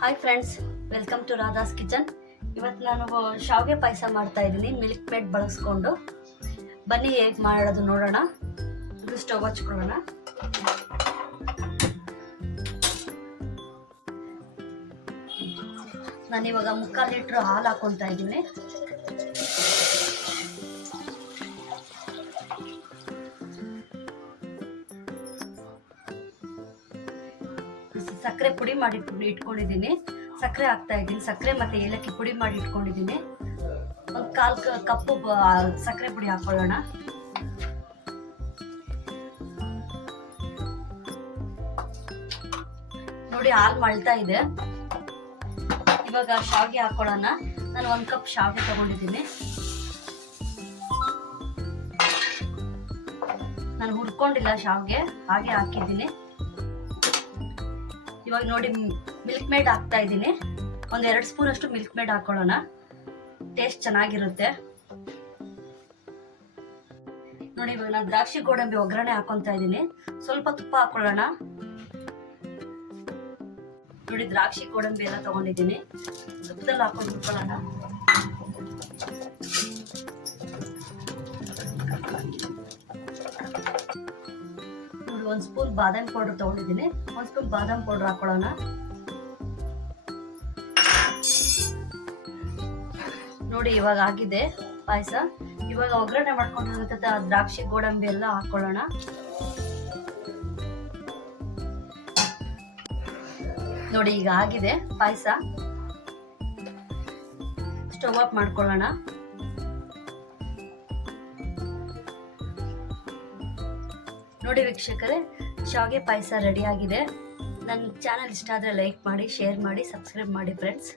Hi friends, welcome to Radha's kitchen. ಇವತ್ತು ನಾನು ಶಾವಿಗೆ ಪಾಯಸ ಮಾಡ್ತಾ ಇದ್ದೀನಿ ಮಿಲ್ಕ್ ಮೇಡ್ ಬಳಸ್ಕೊಂಡು. ಬನ್ನಿ ಹೇಗೆ ಮಾಡೋದು ನೋಡೋಣ. ಇದು ಸ್ಟವ್ ಹಚ್ಕೊಳ್ಳೋಣ. ನಾನಿವಾಗ 3/4 ಲೀಟ್ರ್ ಹಾಲು ಹಾಕೊತಾ ಇದ್ದೀನಿ. ಸಕ್ಕರೆ ಪುಡಿ ಮಾಡಿ ಇಟ್ಕೊಂಡಿದ್ದೀನಿ. ಸಕ್ಕರೆ ಹಾಕ್ತಾ ಇದ್ದೀನಿ. ಸಕ್ಕರೆ ಮತ್ತೆ ಏಲಕ್ಕಿ ಪುಡಿ ಮಾಡಿ ಇಟ್ಕೊಂಡಿದ್ದೀನಿ. ಒಂದು 1/4 ಕಪ್ಪು ಸಕ್ಕರೆ ಪುಡಿ ಹಾಕೊಳ್ಳೋಣ. ನೋಡಿ, ಹಾಲು ಮಳ್ತಾ ಇದೆ. ಇವಾಗ ಶಾವಿಗೆ ಹಾಕೊಳ್ಳೋಣ. ನಾನು 1 ಕಪ್ ಶಾವಿಗೆ ತಗೊಂಡಿದ್ದೀನಿ. ನಾನು ಹುರ್ಕೊಂಡಿಲ್ಲ ಶಾವಿಗೆ, ಹಾಗೆ ಹಾಕಿದ್ದೀನಿ. ಇವಾಗ ನೋಡಿ, ಮಿಲ್ಕ್ ಮೇಡ್ ಹಾಕ್ತಾ ಇದ್ದೀನಿ. ಒಂದು 2 ಸ್ಪೂನ್ ಅಷ್ಟು ಮಿಲ್ಕ್ ಮೇಡ್ ಹಾಕೊಳ್ಳೋಣ. ಟೇಸ್ಟ್ ಚೆನ್ನಾಗಿರುತ್ತೆ. ನೋಡಿ, ಇವಾಗ ನಾನು ದ್ರಾಕ್ಷಿ ಗೋಡಂಬಿ ಒಗ್ಗರಣೆ ಹಾಕೊತಾ ಇದ್ದೀನಿ. ಸ್ವಲ್ಪ ತುಪ್ಪ ಹಾಕೊಳ್ಳೋಣ. ನೋಡಿ, ದ್ರಾಕ್ಷಿ ಗೋಡಂಬಿ ಎಲ್ಲ ತಗೊಂಡಿದ್ದೀನಿ. ತುಪ್ಪದಲ್ಲಿ ಹಾಕೊಂಡು ಹುರ್ಕೊಳ್ಳೋಣ. ನೋಡಿ, 1 ಸ್ಪೂನ್ ಬಾದಾಮಿ ಪೌಡರ್ ತಗೊಂಡಿದ್ದೀನಿ. 1 ಸ್ಪೂನ್ ಬಾದಾಮಿ ಪೌಡರ್ ಹಾಕೊಳ್ಳೋಣ. ನೋಡಿ, ಇವಾಗ ಆಗಿದೆ ಪಾಯಸ. ಇವಾಗ ಒಗ್ಗರಣೆ ಮಾಡ್ಕೊಂಡಿರುವಂತ ದ್ರಾಕ್ಷಿ ಗೋಡಂಬಿ ಎಲ್ಲ ಹಾಕೊಳ್ಳೋಣ. ನೋಡಿ, ಈಗ ಆಗಿದೆ ಪಾಯಸ. ಸ್ಟವ್ ಆಫ್ ಮಾಡ್ಕೊಳ್ಳೋಣ. ನೋಡಿ ವೀಕ್ಷಕರೇ, ಶಾವಿಗೆ ಪಾಯಸ ರೆಡಿ ಆಗಿದೆ. ನನ್ನ ಚಾನಲ್ ಇಷ್ಟ ಆದರೆ ಲೈಕ್ ಮಾಡಿ, ಶೇರ್ ಮಾಡಿ, ಸಬ್ಸ್ಕ್ರೈಬ್ ಮಾಡಿ ಫ್ರೆಂಡ್ಸ್.